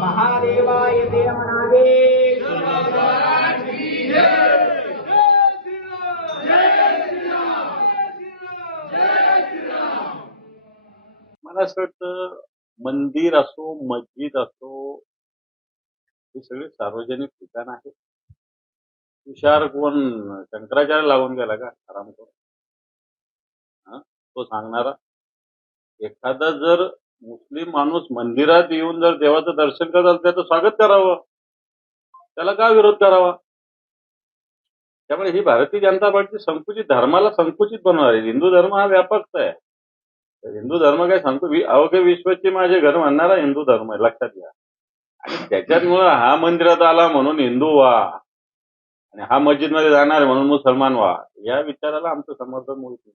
महादेवाय ते म्हणावे. मला असं वाटतं मंदिर असो मस्जिद असो हे सगळे सार्वजनिक ठिकाण आहे. तुषार कोण शंकराचार्य लागून गेला का आराम करून? तो सांगणारा एखादा जर मुस्लिम माणूस मंदिरात येऊन जर देवाचं दर्शन करत असेल त्याचं स्वागत करावं, त्याला का विरोध करावा? त्यामुळे ही भारतीय जनता पार्टी संकुचित धर्माला संकुचित बनवणार आहे. हिंदू धर्म हा व्यापक आहे. हिंदू धर्म काय सांगतो अवघे विश्वाचे माझे घर म्हणणारा हिंदू धर्म आहे, लक्षात घ्या. आणि त्याच्यामुळं हा मंदिरात आला म्हणून हिंदू व्हा आणि हा मस्जिद मध्ये जाणार म्हणून मुसलमान व्हा या विचाराला आमचं समर्थन मिळतं.